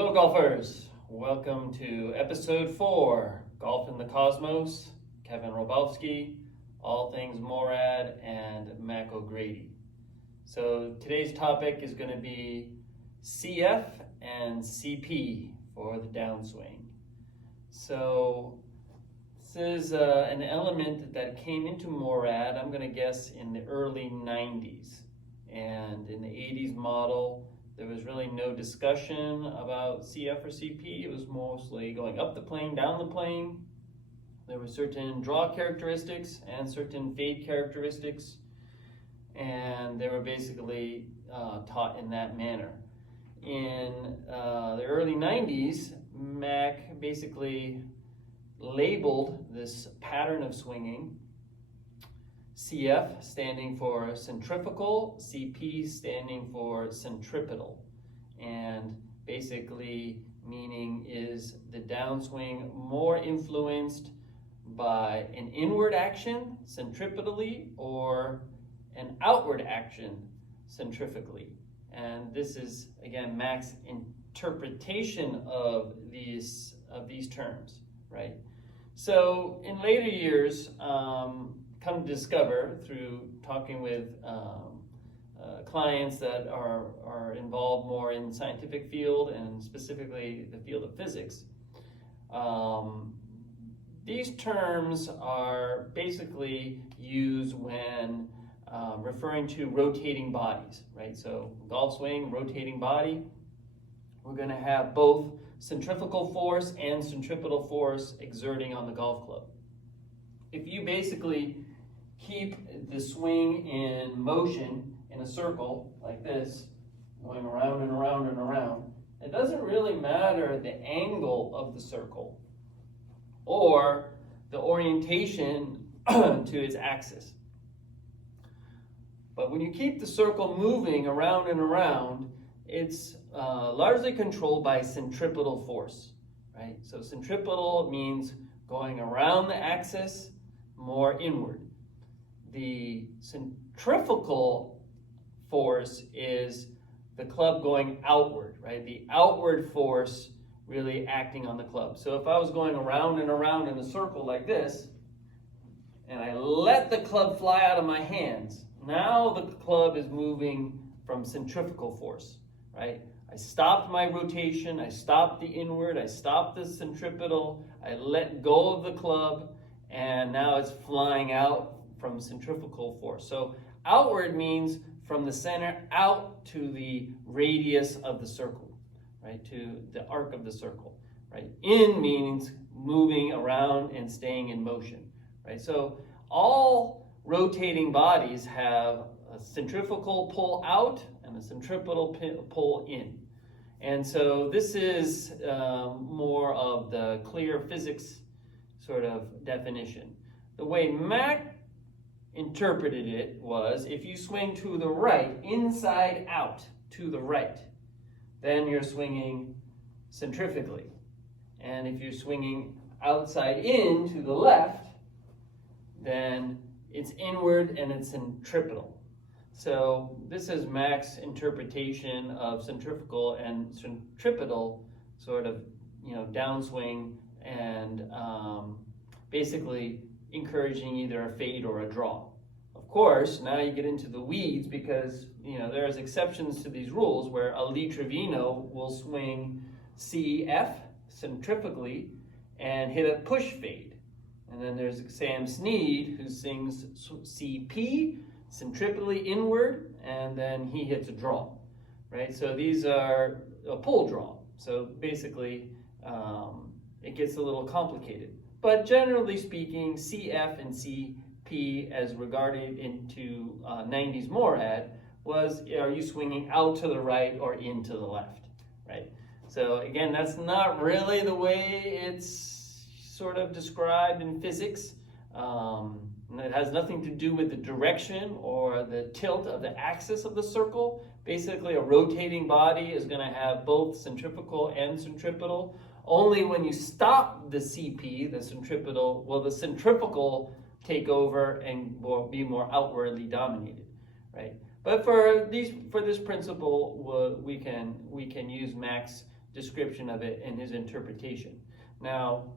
Hello golfers, welcome to episode 4, Golf in the Cosmos, Kevin Robowski, all things MORAD and Grady. So today's topic is going to be CF and CP for the downswing. So this is an element that came into MORAD, I'm going to guess in the early 90s. And in the 80s model, there was really no discussion about CF or CP. It was mostly going up the plane, down the plane. There were certain draw characteristics and certain fade characteristics, and they were basically taught in that manner. In the early 90s, Mac basically labeled this pattern of swinging CF standing for centrifugal, CP standing for centripetal. And basically meaning is the downswing more influenced by an inward action centripetally or an outward action centrifugally. And this is again Mac's interpretation of these terms, right? So in later years, come to discover through talking with clients that are involved more in the scientific field and specifically the field of physics. These terms are basically used when referring to rotating bodies, right? So golf swing, rotating body, we're going to have both centrifugal force and centripetal force exerting on the golf club. If you basically keep the swing in motion in a circle like this, going around and around and around, it doesn't really matter the angle of the circle or the orientation to its axis. But when you keep the circle moving around and around, it's largely controlled by centripetal force, right? So centripetal means going around the axis more inward. The centrifugal force is the club going outward, right? The outward force really acting on the club. So if I was going around and around in a circle like this, and I let the club fly out of my hands, now the club is moving from centrifugal force, right? I stopped my rotation, I stopped the inward, I stopped the centripetal, I let go of the club, and now it's flying out from centrifugal force. So outward means from the center out to the radius of the circle, right? To the arc of the circle, right? In means moving around and staying in motion, right? So all rotating bodies have a centrifugal pull out and a centripetal pull in. And so this is more of the clear physics sort of definition. The way Mac interpreted it was if you swing to the right, inside out to the right, then you're swinging centrifugally. And if you're swinging outside in to the left, then it's inward and it's centripetal. So this is Mac's interpretation of centrifugal and centripetal sort of, downswing and basically encouraging either a fade or a draw. Of course, now you get into the weeds because, there's exceptions to these rules where a Lee Trevino will swing CF centrifugally and hit a push fade. And then there's Sam Snead who sings CP centripetally inward and then he hits a draw, right? So these are a pull draw. So basically it gets a little complicated. But generally speaking, CF and CP as regarded into 90s MORAD was, are you swinging out to the right or into the left, right? So again, that's not really the way it's sort of described in physics. It has nothing to do with the direction or the tilt of the axis of the circle. Basically, a rotating body is going to have both centrifugal and centripetal. Only when you stop the CP, the centripetal, will the centrifugal take over and will be more outwardly dominated, right? But for this principle, we can use Mac's description of it and his interpretation. Now,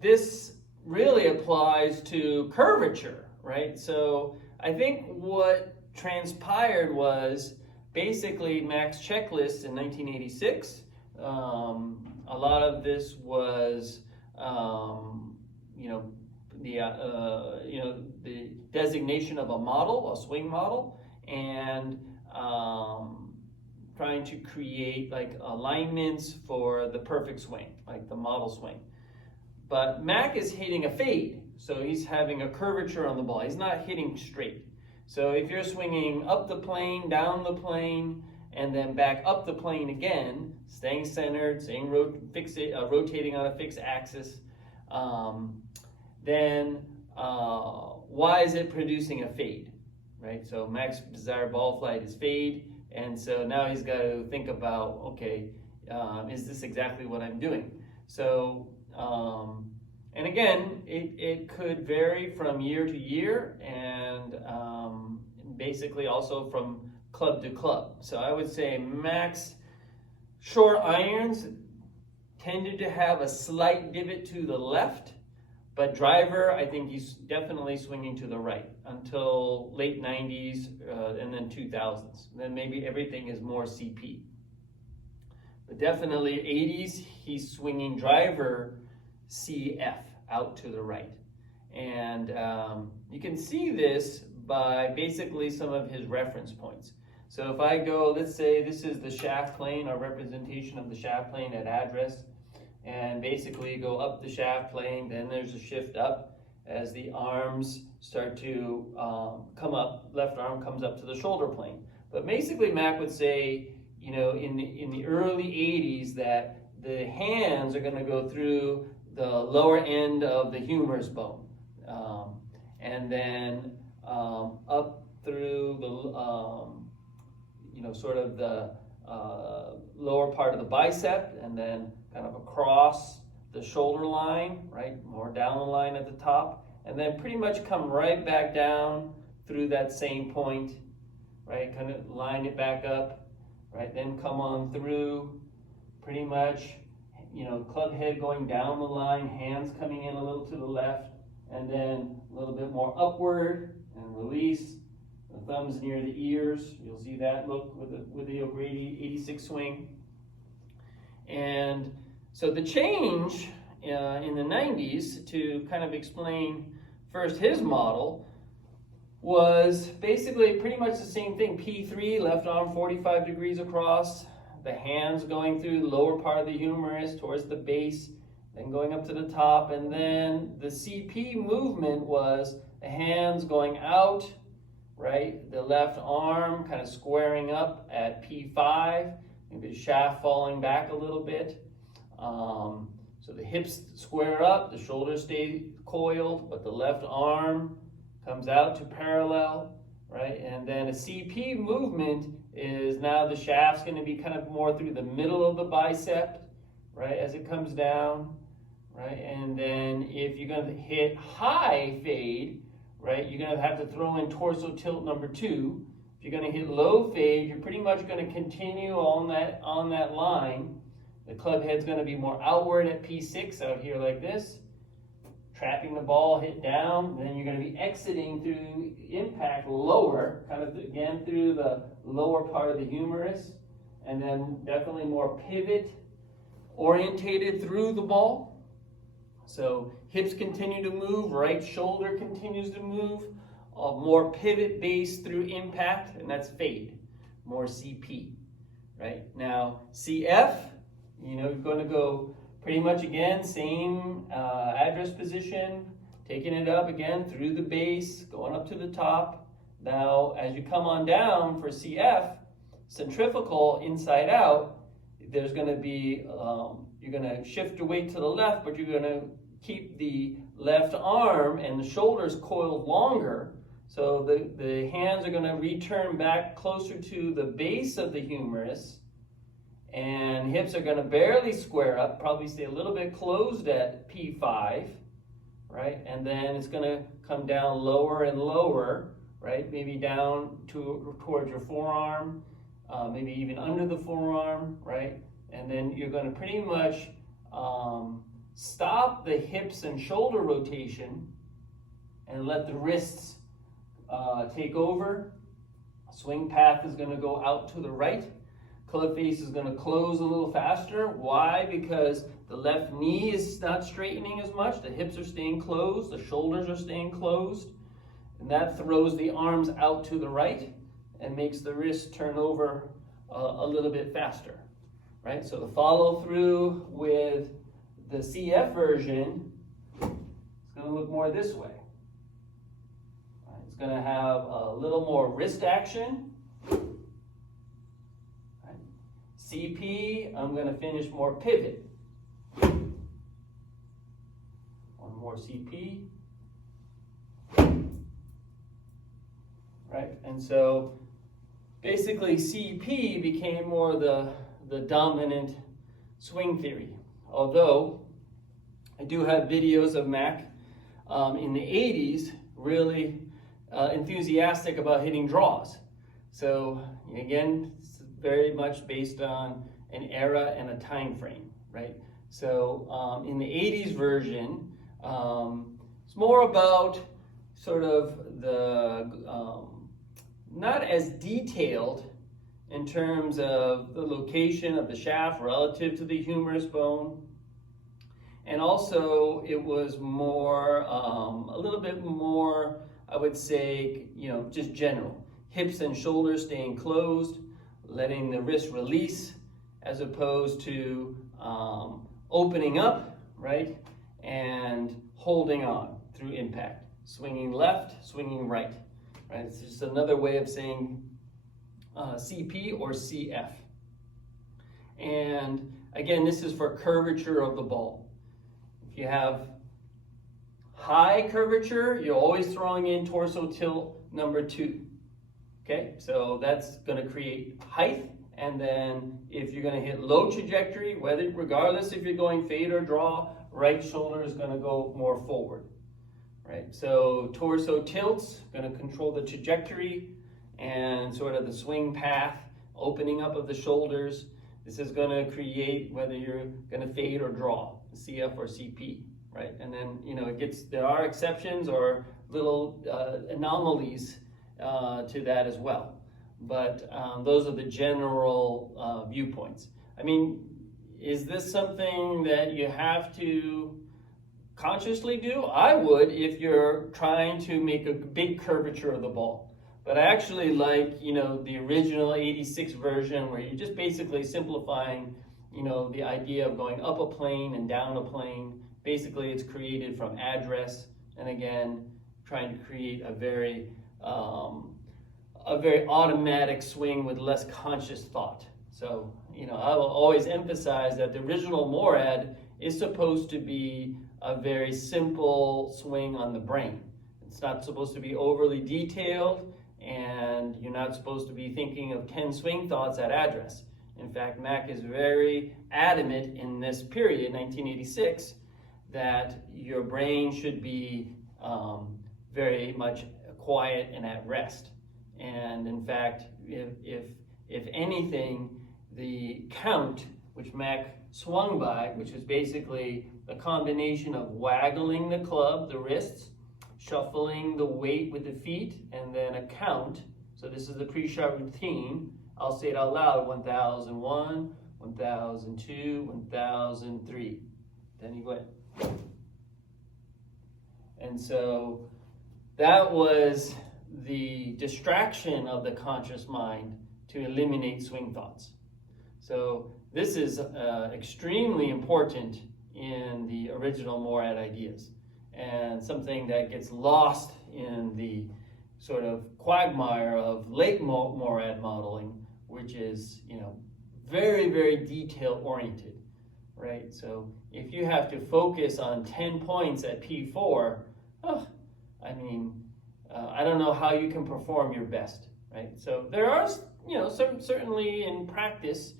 this really applies to curvature, right? So I think what transpired was basically Mach's checklist in 1986. A lot of this was, the designation of a model, a swing model, and trying to create like alignments for the perfect swing, like the model swing. But Mach is hitting a fade, so he's having a curvature on the ball. He's not hitting straight. So if you're swinging up the plane, down the plane, and then back up the plane again, staying centered, staying rotating on a fixed axis, then why is it producing a fade, right? So Mach's desired ball flight is fade, and so now he's got to think about, okay, is this exactly what I'm doing? So, and again, it could vary from year to year, and basically also from club to club. So I would say Mach's short irons tended to have a slight divot to the left, but driver, I think he's definitely swinging to the right until late 90s and then 2000s. Then maybe everything is more CP. But definitely 80s, he's swinging driver CF out to the right. And you can see this by basically some of his reference points. So if I go, let's say this is the shaft plane, our representation of the shaft plane at address, and basically go up the shaft plane, then there's a shift up as the arms start to come up, left arm comes up to the shoulder plane. But basically Mach would say, in the early 80s that the hands are going to go through the lower end of the humerus bone, and then up through the sort of the lower part of the bicep, and then kind of across the shoulder line, right, more down the line at the top, and then pretty much come right back down through that same point, right, kind of line it back up, right, then come on through, pretty much, club head going down the line, hands coming in a little to the left, and then a little bit more upward and release. The thumbs near the ears. You'll see that look with the Grady 86 swing. And so the change in the 90s, to kind of explain first his model, was basically pretty much the same thing. P3, left arm 45 degrees across, the hands going through the lower part of the humerus towards the base, then going up to the top, and then the CP movement was the hands going out, right? The left arm kind of squaring up at P5, maybe the shaft falling back a little bit. So the hips square up, the shoulders stay coiled, but the left arm comes out to parallel, right? And then a CP movement is now the shaft's going to be kind of more through the middle of the bicep, right, as it comes down, right? And then if you're going to hit high fade, right, you're going to have to throw in torso tilt number 2. If you're going to hit low fade, you're pretty much going to continue on that line. The club head's going to be more outward at P6 out here like this, trapping the ball, hit down, and then you're going to be exiting through impact lower, kind of again through the lower part of the humerus, and then definitely more pivot orientated through the ball. So hips continue to move, right shoulder continues to move, more pivot based through impact, and that's fade, more CP, right? Now CF, you're going to go pretty much again, same address position, taking it up again through the base, going up to the top. Now, as you come on down for CF, centrifugal inside out, there's going to be, you're going to shift your weight to the left, but you're going to keep the left arm and the shoulders coiled longer. So the hands are going to return back closer to the base of the humerus, and hips are going to barely square up, probably stay a little bit closed at P5, right? And then it's going to come down lower and lower, right? Maybe down towards your forearm, maybe even under the forearm, right? And then you're going to pretty much stop the hips and shoulder rotation and let the wrists take over. Swing path is going to go out to the right. Club face is going to close a little faster. Why? Because the left knee is not straightening as much. The hips are staying closed. The shoulders are staying closed. And that throws the arms out to the right and makes the wrist turn over a little bit faster, right? So the follow through with the CF version is going to look more this way. Right? It's going to have a little more wrist action. Right? CP, I'm going to finish more pivot. One more CP. Right? And so basically CP became more the dominant swing theory. Although I do have videos of Mac in the 80s really enthusiastic about hitting draws. So again, it's very much based on an era and a time frame, right? So in the 80s version, it's more about sort of the not as detailed in terms of the location of the shaft relative to the humerus bone. And also it was more, a little bit more, I would say, just general. Hips and shoulders staying closed, letting the wrist release, as opposed to opening up, right? And holding on through impact. Swinging left, swinging right. Right? It's just another way of saying CP or CF. And again, this is for curvature of the ball. If you have high curvature, you're always throwing in torso tilt number 2. Okay, so that's going to create height. And then if you're going to hit low trajectory, regardless if you're going fade or draw, right shoulder is going to go more forward. Right, so torso tilts, going to control the trajectory and sort of the swing path, opening up of the shoulders. This is going to create whether you're going to fade or draw, CF or CP, right? And then, there are exceptions or little anomalies to that as well. But those are the general viewpoints. I mean, is this something that you have to consciously do? I would if you're trying to make a big curvature of the ball. But I actually like, the original 86 version where you're just basically simplifying, the idea of going up a plane and down a plane. Basically, it's created from address, and again, trying to create a very automatic swing with less conscious thought. So, I will always emphasize that the original MORAD is supposed to be a very simple swing on the brain. It's not supposed to be overly detailed, and you're not supposed to be thinking of 10 swing thoughts at address. In fact, Mac is very adamant in this period, 1986, that your brain should be very much quiet and at rest. And in fact, if anything, the count, which Mac swung by, which is basically a combination of waggling the club, the wrists, shuffling the weight with the feet, and then a count. So this is the pre-shot routine. I'll say it out loud: 1001, 1002, 1003. Then you go ahead. And so that was the distraction of the conscious mind to eliminate swing thoughts. So this is extremely important in the original MORAD ideas, and something that gets lost in the sort of quagmire of late MORAD modeling, which is, very, very detail oriented, right? So if you have to focus on 10 points at P4, I don't know how you can perform your best, right? So there are, certainly in practice,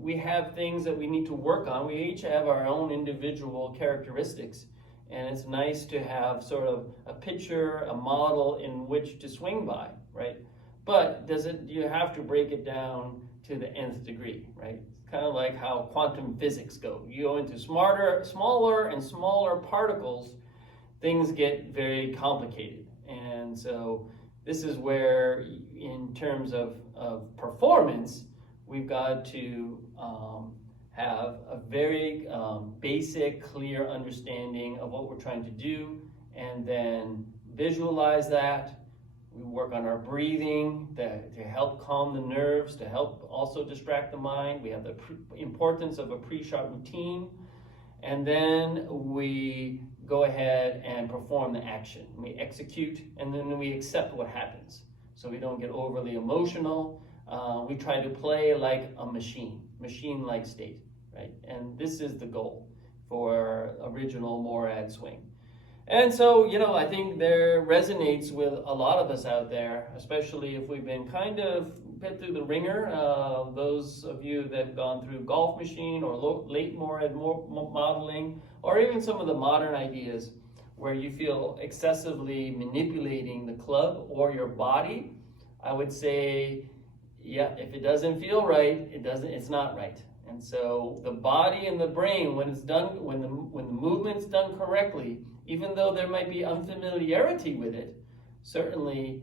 we have things that we need to work on. We each have our own individual characteristics, and it's nice to have sort of a picture, a model in which to swing by, right? but you have to break it down to the nth degree, right? It's kind of like how quantum physics go. You go into smaller and smaller particles, things get very complicated. And so this is where, in terms of performance, we've got to have a very basic, clear understanding of what we're trying to do, and then visualize that. We work on our breathing to help calm the nerves, to help also distract the mind. We have the importance of a pre-shot routine. And then we go ahead and perform the action. We execute, and then we accept what happens. So we don't get overly emotional. We try to play like a machine-like state, right? And this is the goal for original MORAD swing. And so, I think there resonates with a lot of us out there, especially if we've been kind of put through the ringer. Those of you that have gone through golf machine or late MORAD modeling, or even some of the modern ideas where you feel excessively manipulating the club or your body, I would say, yeah, if it doesn't feel right, it's not right. And so the body and the brain, when it's done, when the movement's done correctly, even though there might be unfamiliarity with it, certainly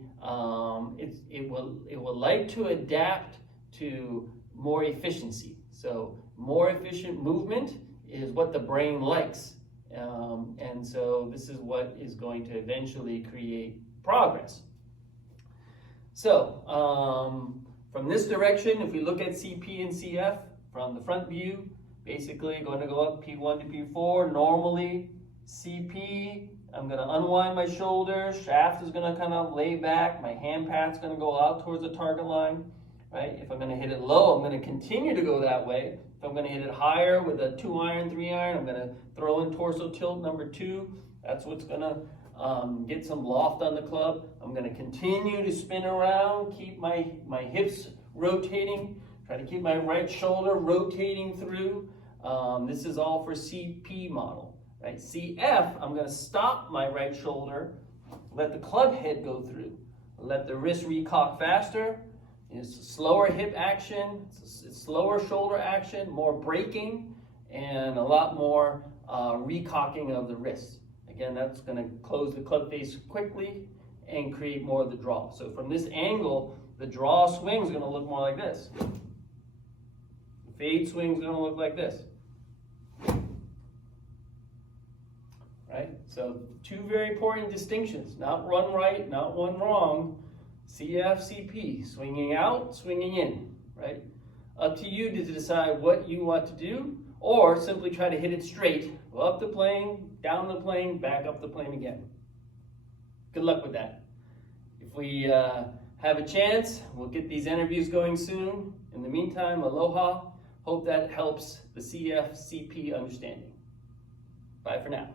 it will like to adapt to more efficiency. So more efficient movement is what the brain likes. And so this is what is going to eventually create progress. So from this direction, if we look at CP and CF from the front view, basically going to go up P1 to P4 normally. CP, I'm going to unwind my shoulders, shaft is going to kind of lay back, my hand pat's going to go out towards the target line, right? If I'm going to hit it low, I'm going to continue to go that way. If I'm going to hit it higher with a 2-iron, 3-iron, I'm going to throw in torso tilt number 2. That's what's going to get some loft on the club. I'm going to continue to spin around, keep my hips rotating, try to keep my right shoulder rotating through. This is all for CP model. Right? CF, I'm going to stop my right shoulder, let the club head go through, let the wrist recock faster. It's a slower hip action, it's a slower shoulder action, more braking, and a lot more recocking of the wrist. Again, that's going to close the club face quickly and create more of the draw. So from this angle, the draw swing is going to look more like this. The fade swing is going to look like this. Right? So two very important distinctions, not one right, not one wrong. CF, CP, swinging out, swinging in, right? Up to you to decide what you want to do, or simply try to hit it straight, go up the plane, down the plane, back up the plane again. Good luck with that. If we have a chance, we'll get these interviews going soon. In the meantime, aloha. Hope that helps the CF, CP understanding. Bye for now.